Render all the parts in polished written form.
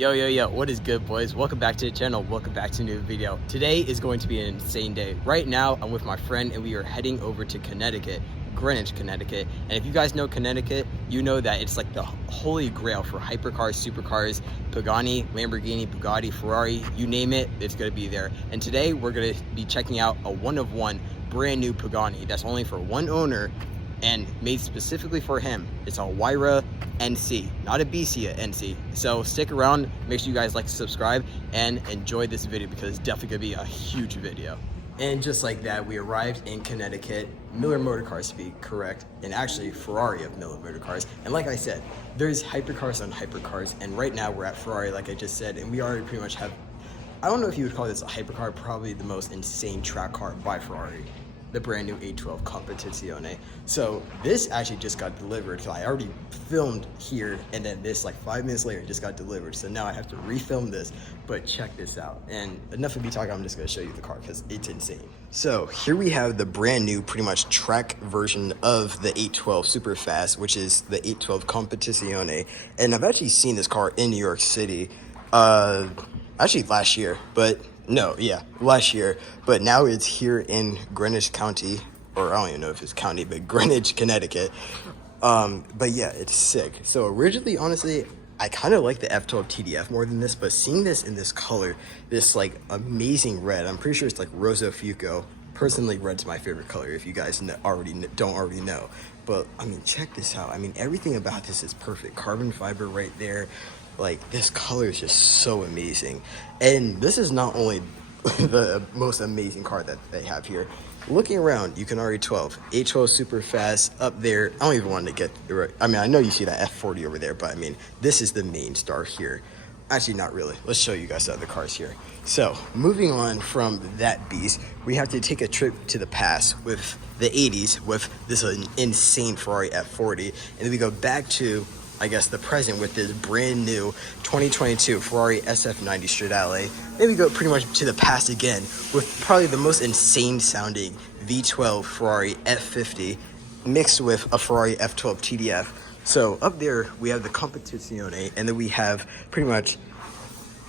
Yo, what is good, boys? Welcome back to the channel. Welcome back to a new video. Today is going to be an insane day. Right now, I'm with my friend and we are heading over to Connecticut, Greenwich, Connecticut. And if you guys know Connecticut, you know that it's like the holy grail for hypercars, supercars, Pagani, Lamborghini, Bugatti, Ferrari, you name it, it's gonna be there. And today we're gonna be checking out a one-of-one brand new Pagani that's only for one owner and made specifically for him. It's a Huayra NC, not a BC NC. So stick around, make sure you guys like to subscribe and enjoy this video because it's definitely gonna be a huge video. And just like that, we arrived in Connecticut. Miller Motor Cars to be correct, and actually Ferrari of Miller Motor Cars. And like I said, there's hypercars on hypercars, and right now we're at Ferrari, like I just said, and we already pretty much have, I don't know if you would call this a hypercar, probably the most insane track car by Ferrari. The brand new 812 Competizione. So this actually just got delivered. So I already filmed here, and then this like 5 minutes later just got delivered. So now I have to refilm this, but check this out. And enough of me talking, I'm just gonna show you the car because it's insane. So here we have the brand new, pretty much track version of the 812 Super Fast, which is the 812 Competizione. And I've actually seen this car in New York City, actually last year, last year, but now it's here in Greenwich County, or I don't even know if it's county, but Greenwich, Connecticut. But yeah, it's sick. So originally, honestly, I kind of like the F12 TDF more than this, but seeing this in this color, this like amazing red, I'm pretty sure it's like Rosa Fuoco. Personally, red's my favorite color if you guys don't already know. But I mean, check this out. I mean, everything about this is perfect. Carbon fiber right there. Like, this color is just so amazing. And this is not only the most amazing car that they have here. Looking around, you can already 812 Super Fast up there. I don't even want to get, I mean, I know you see that F40 over there, but I mean, this is the main star here. Actually, not really. Let's show you guys the other cars here. So, moving on from that beast, we have to take a trip to the past with the 80s with this insane Ferrari F40. And then we go back to, I guess, the present with this brand new 2022 Ferrari SF90 Stradale. Then we go pretty much to the past again with probably the most insane sounding V12 Ferrari F50 mixed with a Ferrari F12 TDF. So up there we have the Competizione, and then we have pretty much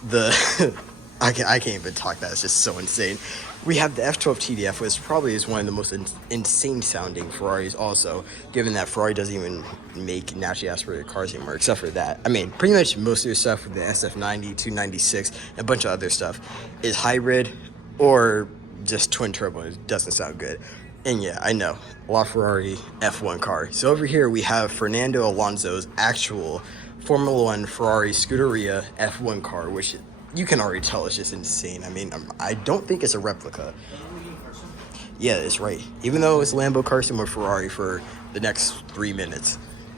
the I can't even talk, that it's just so insane. We have the F12 TDF, which probably is one of the most insane sounding Ferraris also, given that Ferrari doesn't even make naturally aspirated cars anymore, except for that. I mean, pretty much most of their stuff with the SF90, 296, and a bunch of other stuff is hybrid or just twin turbo. It doesn't sound good. And yeah, I know, LaFerrari F1 car. So over here we have Fernando Alonso's actual Formula One Ferrari Scuderia F1 car, which you can already tell it's just insane. I mean, I don't think it's a replica. Yeah, it's right. Even though it's Lambo Carson or Ferrari for the next 3 minutes.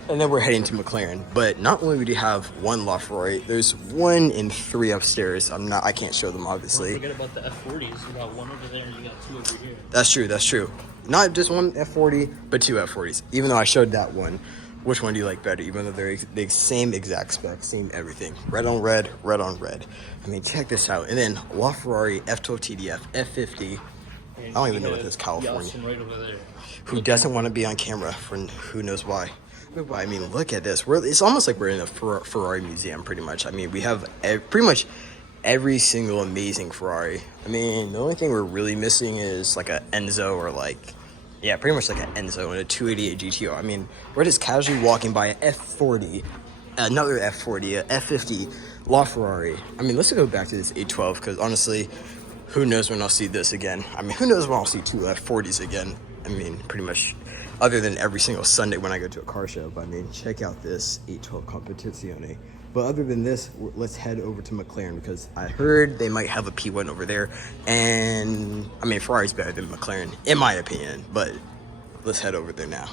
And then we're heading to McLaren. But not only do you have one LaFerrari, there's 1 and 3 upstairs. I can't show them, obviously. Don't forget about the F40s. You got 1 over there and you got 2 over here. That's true. Not just 1 F40, but 2 F40s. Even though I showed that one. Which one do you like better? Even though they're the same exact spec, same everything. Red on red, red on red. I mean, check this out. And then LaFerrari F12 TDF, F50. I don't even know what this is, California. Right over there. Who doesn't want to be on camera for who knows why. I mean, look at this. It's almost like we're in a Ferrari museum, pretty much. I mean, we have pretty much every single amazing Ferrari. I mean, the only thing we're really missing is like a Enzo or like, yeah, pretty much like an Enzo and a 288 GTO. I mean, we're just casually walking by an F40, another F40, a F50, LaFerrari. I mean, let's go back to this 812 because honestly, who knows when I'll see this again? I mean, who knows when I'll see 2 F40s again? I mean, pretty much, other than every single Sunday when I go to a car show. But I mean, check out this 812 Competizione. But other than this, let's head over to McLaren because I heard they might have a P1 over there. And I mean, Ferrari's better than McLaren, in my opinion. But let's head over there now.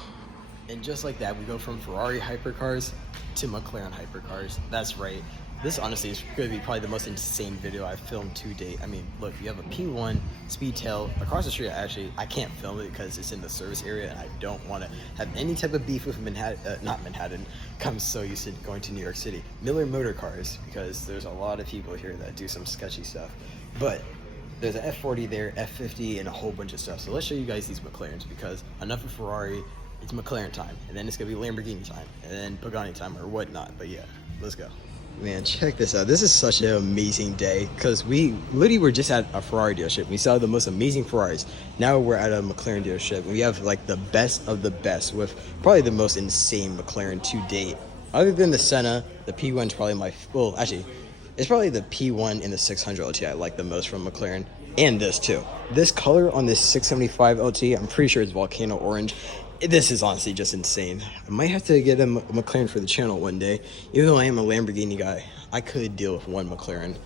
And just like that, we go from Ferrari hypercars to McLaren hypercars. That's right. This honestly is going to be probably the most insane video I've filmed to date. I mean, look, you have a P1 Speedtail across the street. Actually, I can't film it because it's in the service area and I don't want to have any type of beef with not Manhattan. I'm so used to going to New York City. Miller Motor Cars, because there's a lot of people here that do some sketchy stuff. But there's an F40 there, F50, and a whole bunch of stuff. So let's show you guys these McLarens because enough of Ferrari, it's McLaren time. And then it's going to be Lamborghini time. And then Pagani time or whatnot. But yeah, let's go. Man, check this out. This is such an amazing day because we literally were just at a Ferrari dealership. We saw the most amazing Ferraris. Now we're at a McLaren dealership. We have like the best of the best with probably the most insane McLaren to date. Other than the Senna, the P1 is probably my, well, actually, it's probably the P1 and the 600 LT I like the most from McLaren. And this too. This color on this 675 LT, I'm pretty sure it's volcano orange. This is honestly just insane. I might have to get a McLaren for the channel one day. Even though I am a Lamborghini guy, I could deal with one McLaren.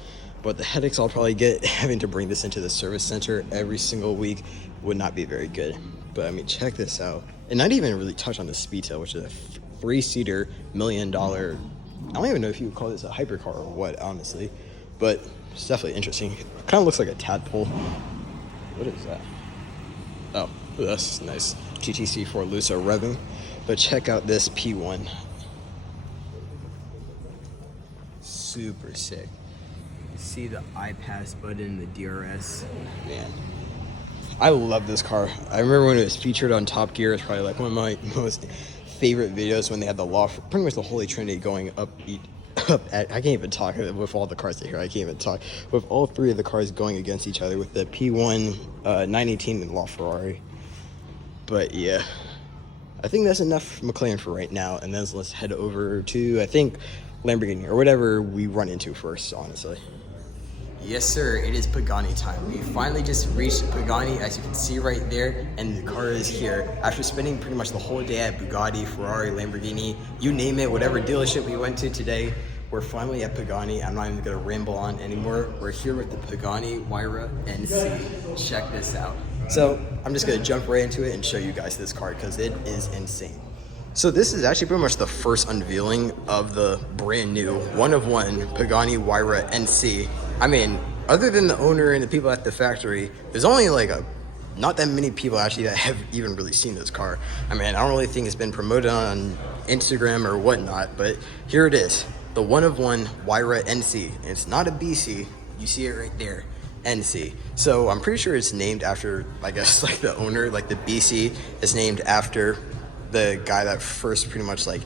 But the headaches I'll probably get having to bring this into the service center every single week would not be very good. But I mean, check this out. And not even really touch on the Speedtail, which is a three-seater, $1 million. I don't even know if you would call this a hypercar or what, honestly. But it's definitely interesting. It kind of looks like a tadpole. What is that? Oh, that's nice. GTC for Lusso revving. But check out this P1. Super sick. You see the iPass button, the DRS. Man, I love this car. I remember when it was featured on Top Gear. It's probably like one of my most favorite videos when they had the loft, pretty much the Holy Trinity going up at, I can't even talk with all the cars here. I can't even talk with all three of the cars going against each other with the P1 918 and LaFerrari. But yeah, I think that's enough McLaren for right now. And then let's head over to, I think, Lamborghini or whatever we run into first, honestly. Yes, sir. It is Pagani time. We finally just reached Pagani, as you can see right there, and the car is here. After spending pretty much the whole day at Bugatti, Ferrari, Lamborghini, you name it, whatever dealership we went to today, we're finally at Pagani. I'm not even going to ramble on anymore. We're here with the Pagani Huayra NC. Check this out. So I'm just going to jump right into it and show you guys this car because it is insane. So this is actually pretty much the first unveiling of the brand new one-of-one Pagani Huayra NC. I mean, other than the owner and the people at the factory, there's only like not that many people actually that have even really seen this car. I mean, I don't really think it's been promoted on Instagram or whatnot, but here it is, the one-of-one Huayra NC. And it's not a BC, you see it right there, NC. So I'm pretty sure it's named after, I guess, like the owner, like the BC is named after the guy that first pretty much like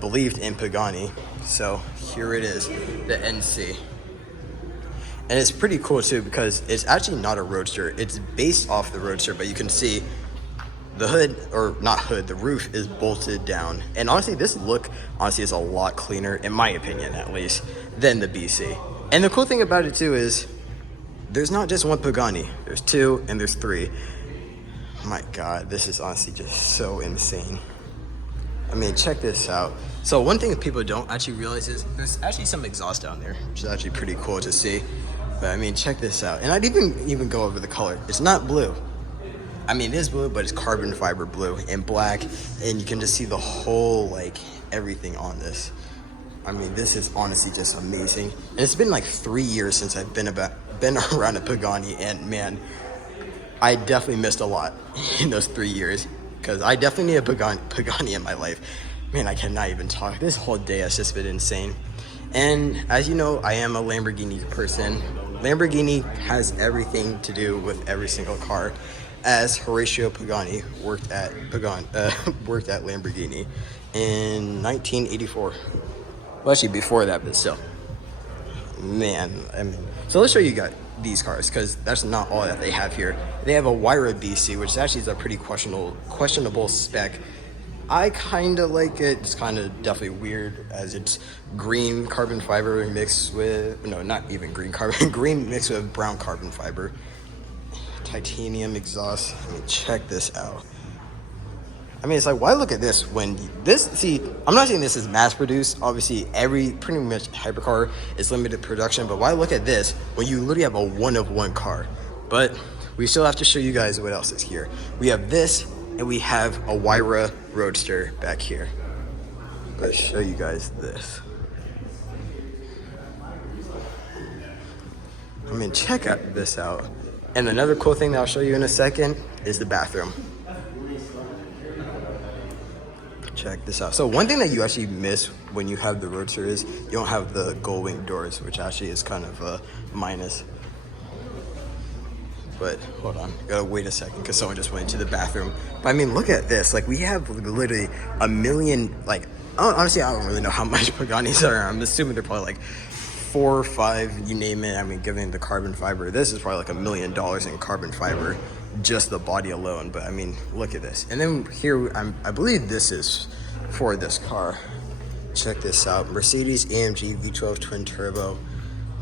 believed in Pagani. So here it is, the NC. And it's pretty cool too because it's actually not a Roadster. It's based off the Roadster, but you can see the hood, or not hood, the roof is bolted down. And honestly, this look honestly is a lot cleaner, in my opinion at least, than the BC. And the cool thing about it too is there's not just one Pagani. There's two and there's three. My God, this is honestly just so insane. I mean, check this out. So one thing that people don't actually realize is there's actually some exhaust down there, which is actually pretty cool to see. But I mean, check this out. And I'd even go over the color. It's not blue. I mean, it is blue, but it's carbon fiber blue and black. And you can just see the whole, like, everything on this. I mean, this is honestly just amazing. And it's been like 3 years since I've been around a Pagani. And man, I definitely missed a lot in those 3 years. Because I definitely need a Pagani in my life. Man, I cannot even talk. This whole day has just been insane. And as you know, I am a Lamborghini person. Lamborghini has everything to do with every single car, as Horacio Pagani worked at Lamborghini in 1984. Well, actually before that, but still. Man, I mean, so let's show you guys these cars because that's not all that they have here. They have a Huayra BC, which actually is a pretty questionable spec. I kind of like it. It's kind of definitely weird as it's green carbon fiber mixed with, no, not even green carbon, green mixed with brown carbon fiber. Titanium exhaust. I mean, check this out. I mean, it's like, why look at this when this, see, I'm not saying this is mass produced. Obviously, every pretty much hypercar is limited production, but why look at this when you literally have a one-of-one car? But we still have to show you guys what else is here. We have this, and we have a Huayra Roadster back here. Let's show you guys this. I mean, check this out. And another cool thing that I'll show you in a second is the bathroom. Check this out. So one thing that you actually miss when you have the Roadster is you don't have the gull wing doors, which actually is kind of a minus. But hold on, gotta wait a second because someone just went into the bathroom. But I mean, look at this. Like, we have literally a million honestly, I don't really know how much Paganis are. I'm assuming they're probably like 4 or 5, you name it. I mean, given the carbon fiber, this is probably like $1 million in carbon fiber, just the body alone. But I mean, look at this. And then here, I believe this is for this car. Check this out, Mercedes AMG V12 twin turbo.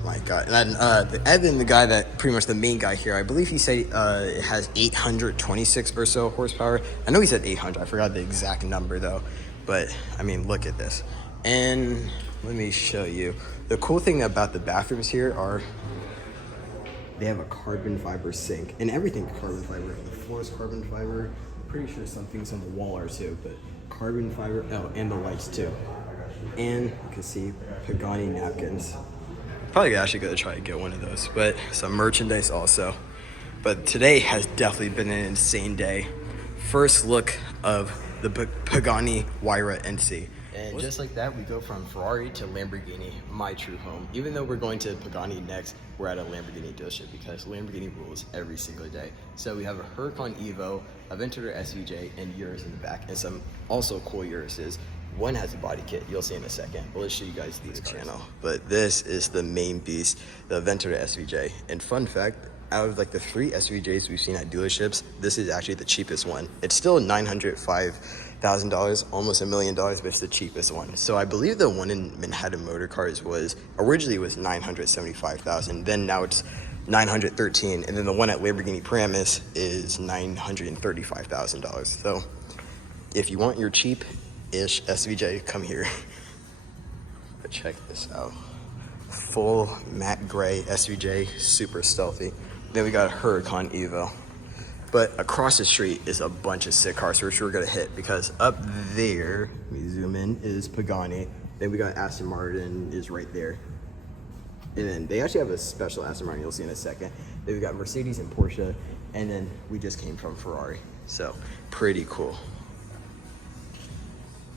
My God. And then Evan, the guy that pretty much the main guy here, I believe he said it has 826 or so horsepower. I know he said 800. I forgot the exact number though. But I mean, look at this. And let me show you. The cool thing about the bathrooms here are they have a carbon fiber sink, and everything's carbon fiber. The floor is carbon fiber. I'm pretty sure some things on the wall are too, but carbon fiber. Oh, and the lights too. And you can see Pagani napkins. Probably actually gonna try to get one of those, but some merchandise also. But today has definitely been an insane day. First look of the Pagani Huayra NC. And just like that, we go from Ferrari to Lamborghini, my true home. Even though we're going to Pagani next, we're at a Lamborghini dealership because Lamborghini rules every single day. So we have a Huracan Evo, a Aventador SVJ, and Urus in the back, and some also cool Uruses. One has a body kit, you'll see in a second. We'll just show you guys these channel. But this is the main beast, the Aventador SVJ. And fun fact, out of like the 3 SVJs we've seen at dealerships, this is actually the cheapest one. It's still $905,000, almost $1 million, but it's the cheapest one. So I believe the one in Manhattan Motor Cars was originally $975,000. Then now it's $913,000, and then the one at Lamborghini Paramus is $935,000. So if you want your cheap-ish SVJ, come here. But check this out. Full matte gray SVJ, super stealthy. Then we got a Huracan Evo. But across the street is a bunch of sick cars, which we're gonna hit, because up there, let me zoom in, is Pagani. Then we got Aston Martin is right there. And then they actually have a special Aston Martin you'll see in a second. Then we got Mercedes and Porsche, and then we just came from Ferrari. So pretty cool.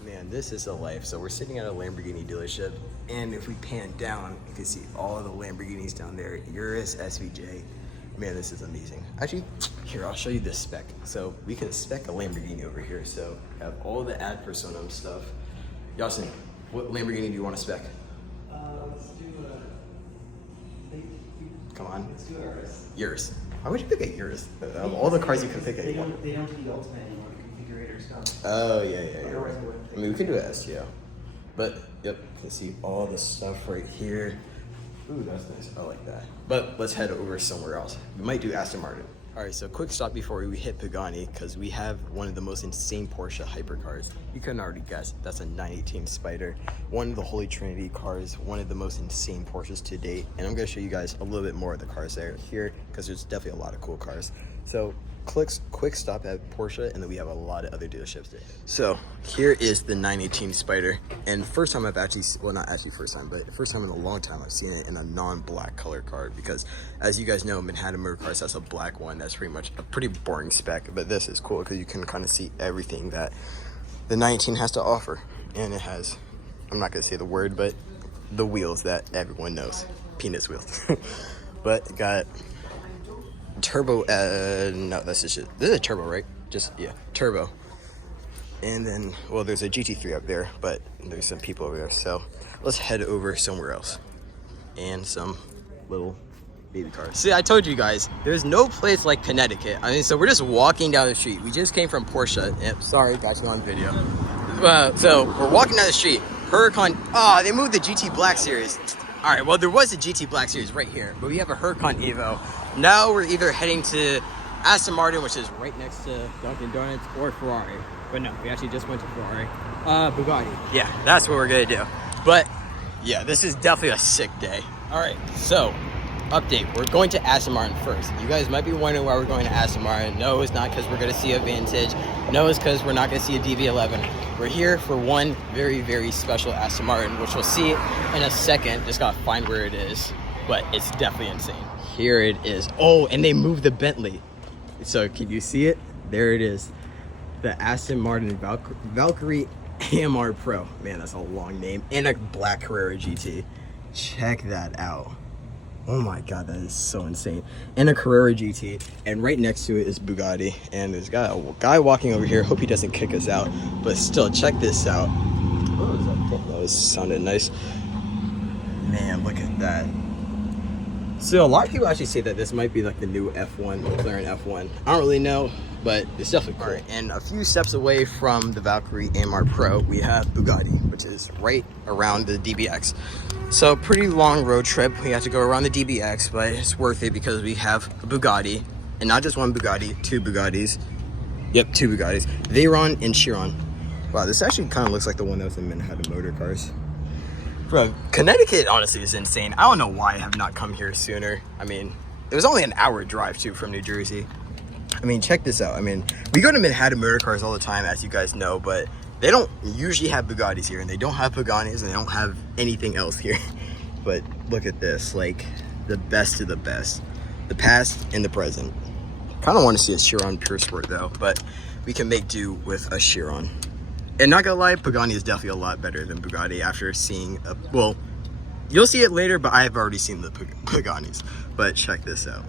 Man, this is a life. So we're sitting at a Lamborghini dealership, and if we pan down, you can see all of the Lamborghinis down there. Urus, SVJ. Man, this is amazing. Actually, here, I'll show you this spec. So we can spec a Lamborghini over here. So have all the ad personam stuff. Yasin, what Lamborghini do you want to spec? Let's do Come on. Let's do Urus. Urus. Why would you pick a Urus? Of all the cars you could pick They a don't do the ultimate anymore, the configurator stuff. Oh, yeah. Otherwise I wouldn't I mean, we could do an STO. But, yep, you can see all the stuff right here. Ooh, that's nice. I like that. But let's head over somewhere else. We might do Aston Martin. All right, so quick stop before we hit Pagani, because we have one of the most insane Porsche hypercars. You couldn't already guess, that's a 918 Spider. One of the Holy Trinity cars, one of the most insane Porsches to date. And I'm gonna show you guys a little bit more of the cars that are here, because there's definitely a lot of cool cars. So quick stop at Porsche, and then we have a lot of other dealerships there. So here is the 918 Spider, and first time I've actually, well, not actually first time, but first time in a long time I've seen it in a non-black color car, because as you guys know, Manhattan Motor Cars has a black one. That's pretty much a pretty boring spec, but this is cool because you can kind of see everything that the 19 has to offer. And it has, I'm not gonna say the word, but the wheels that everyone knows, penis wheels. But it got turbo, no, that's just, this is a turbo, right? Just, yeah, turbo. And then, well, there's a GT3 up there, but there's some people over there. So let's head over somewhere else. And some little baby cars. See, I told you guys, there's no place like Connecticut. I mean, so we're just walking down the street. We just came from Porsche. Yep, sorry, back on video. So we're walking down the street. Huracan, oh, they moved the GT Black Series. All right, well, there was a GT Black Series right here, but we have a Huracan Evo. Now we're either heading to Aston Martin, which is right next to Dunkin' Donuts, or Ferrari. But no, we actually just went to Ferrari. Bugatti. Yeah, that's what we're gonna do. But yeah, this is definitely a sick day. All right, so update, we're going to Aston Martin first. You guys might be wondering why we're going to Aston Martin. No, it's not because we're gonna see a Vantage. No, it's because we're not gonna see a DB11. We're here for one very, very special Aston Martin, which we'll see in a second. Just gotta find where it is, but it's definitely insane. Here it is. Oh, and they moved the Bentley. So can you see it? There it is. The Aston Martin Valkyrie AMR Pro. Man, that's a long name. And a black Carrera GT. Check that out. Oh my God, that is so insane. And a Carrera GT. And right next to it is Bugatti. And there's a guy walking over here. Hope he doesn't kick us out. But still, check this out. What was that? That sounded nice. Man, look at that. So a lot of people actually say that this might be like the new F1, McLaren F1. I don't really know, but it's definitely cool. All right, and a few steps away from the Valkyrie AMR Pro, we have Bugatti, which is right around the DBX. So pretty long road trip. We have to go around the DBX, but it's worth it because we have a Bugatti, and not just one Bugatti, two Bugattis. Yep, two Bugattis. Veyron and Chiron. Wow, this actually kind of looks like the one that was in Manhattan Motor Cars. Bro, Connecticut honestly is insane. I don't know why I have not come here sooner. I mean, it was only an hour drive too from New Jersey. I mean, check this out. I mean, we go to Manhattan Motor Cars all the time, as you guys know, but they don't usually have Bugattis here, and they don't have Paganis, and they don't have anything else here. But look at this, like the best of the best, the past and the present. Kind of want to see a Chiron Pure Sport though, but we can make do with a Chiron. And not gonna lie, Pagani is definitely a lot better than Bugatti after seeing, well, you'll see it later, but I have already seen the Paganis. But check this out.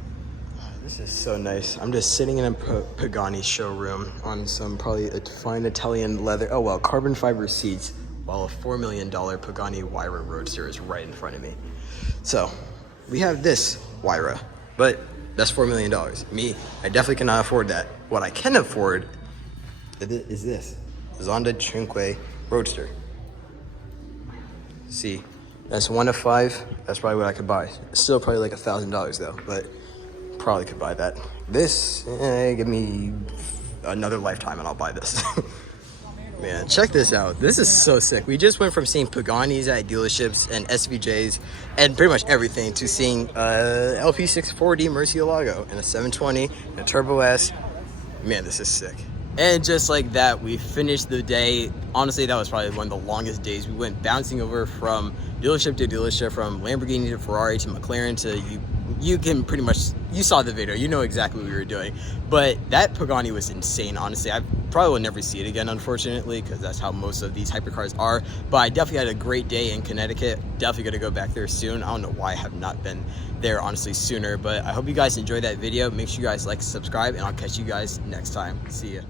This is so nice. I'm just sitting in a Pagani showroom on some probably a fine Italian leather, oh well, carbon fiber seats, while a $4 million Pagani Huayra Roadster is right in front of me. So we have this Huayra, but that's $4 million. Me, I definitely cannot afford that. What I can afford is this Zonda Cinque Roadster. See, that's 1 of 5. That's probably what I could buy. It's still probably like $1,000 though, but probably could buy that. This, give me another lifetime and I'll buy this. Man, check this out. This is so sick. We just went from seeing Paganis at dealerships and SVJs and pretty much everything to seeing LP640 Murcielago and a 720 and a Turbo S. Man, this is sick. And just like that, we finished the day. Honestly, that was probably one of the longest days. We went bouncing over from dealership to dealership, from Lamborghini to Ferrari to McLaren to you can pretty much, you saw the video, you know exactly what we were doing. But that Pagani was insane, honestly. I probably will never see it again, unfortunately, because that's how most of these hypercars are. But I definitely had a great day in Connecticut. Definitely gonna go back there soon. I don't know why I have not been there, honestly, sooner. But I hope you guys enjoyed that video. Make sure you guys like, subscribe, and I'll catch you guys next time. See ya.